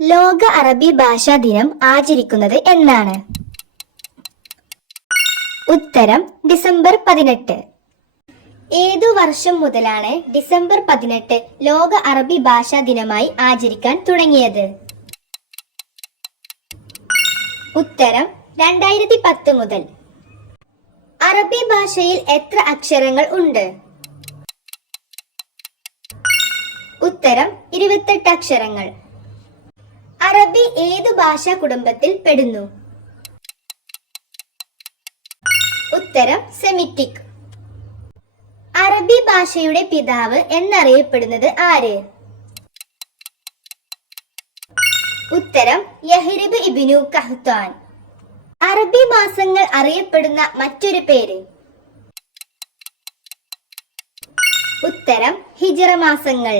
ലോക അറബി ഭാഷാ ദിനം ആചരിക്കുന്നത് എന്നാണ്. ഉത്തരം ഡിസംബർ പതിനെട്ട്. ഏതു വർഷം മുതലാണ് ഡിസംബർ പതിനെട്ട് ലോക അറബി ഭാഷാ ദിനമായി ആചരിക്കാൻ തുടങ്ങിയത്? ഉത്തരം രണ്ടായിരത്തി പത്ത് മുതൽ. അറബി ഭാഷയിൽ എത്ര അക്ഷരങ്ങൾ ഉണ്ട്? ഉത്തരം ഇരുപത്തെട്ട് അക്ഷരങ്ങൾ. അറബി ഏത് ഭാഷാ കുടുംബത്തിൽ പെടുന്നു? ഉത്തരം സെമിറ്റിക്. അറബി ഭാഷയുടെ പിതാവ് എന്നറിയപ്പെടുന്നത് ആര്? ഉത്തരം യഹ്രിബ് ഇബിനു കഹ്താൻ അറബി മാസങ്ങൾ അറിയപ്പെടുന്ന മറ്റൊരു പേര്. ഉത്തരം ഹിജറ മാസങ്ങൾ.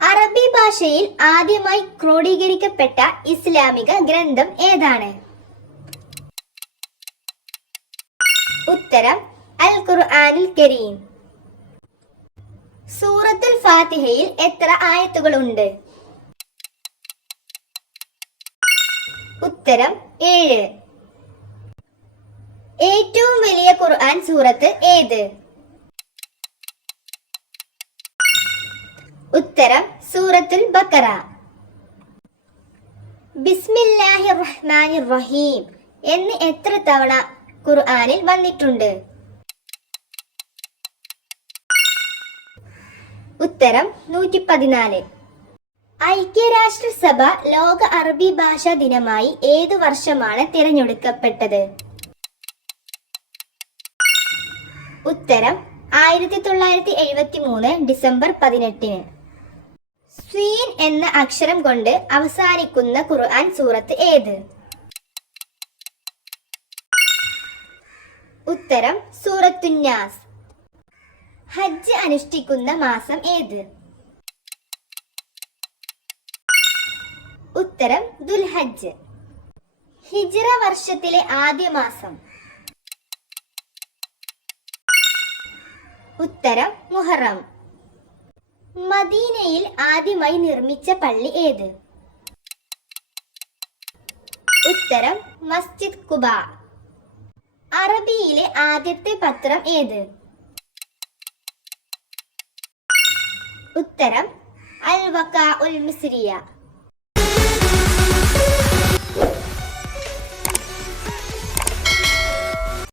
അറബി ഭാഷയിൽ ആദ്യമായി ക്രോഡീകരിക്കപ്പെട്ട ഇസ്ലാമിക ഗ്രന്ഥം ഏതാണ്? ഉത്തരം അൽ ഖുർആനുൽ കരീം. സൂറത്തുൽ ഫാത്തിഹയിൽ എത്ര ആയത്തുകളുണ്ട്? ഉത്തരം ഏഴ്. ഏറ്റവും വലിയ ഖുർആൻ സൂറത്ത് ഏത്? ഉത്തരം സൂറത്തുൽ ബക്കറ. ബിസ്മില്ലാഹി റഹ്മാനി റഹീം എന്ന് എത്ര തവണ ഖുർആനിൽ വന്നിട്ടുണ്ട്? ഉത്തരം നൂറ്റി പതിനാല് ഐക്യരാഷ്ട്രസഭ ലോക അറബി ഭാഷാ ദിനമായി ഏതു വർഷമാണ് തിരഞ്ഞെടുക്കപ്പെട്ടത്? ഉത്തരം ആയിരത്തി തൊള്ളായിരത്തി എഴുപത്തി മൂന്ന് ഡിസംബർ പതിനെട്ടിന്. സ്വീൻ എന്ന അക്ഷരം കൊണ്ട് അവസാനിക്കുന്ന ഖുർആൻ സൂറത്ത് ഏത്? ഉത്തരം സൂറത്തുന്യാസ് ഹജ്ജ് അനുഷ്ഠിക്കുന്ന മാസം ഏത്? ഉത്തരം ദുൽഹജ്ജ്. ഹിജ്റ വർഷത്തിലെ ആദ്യ മാസം. ഉത്തരം മുഹറം. മദീനയിൽ ആദ്യമായി നിർമ്മിച്ച പള്ളി ഏത്? ഉത്തരം മസ്ജിദ് കുബ അറബിയിലെ ആദ്യത്തെ പത്രം ഏത്? ഉത്തരം അൽ വക്ക ഉൽ മിസ്രിയ.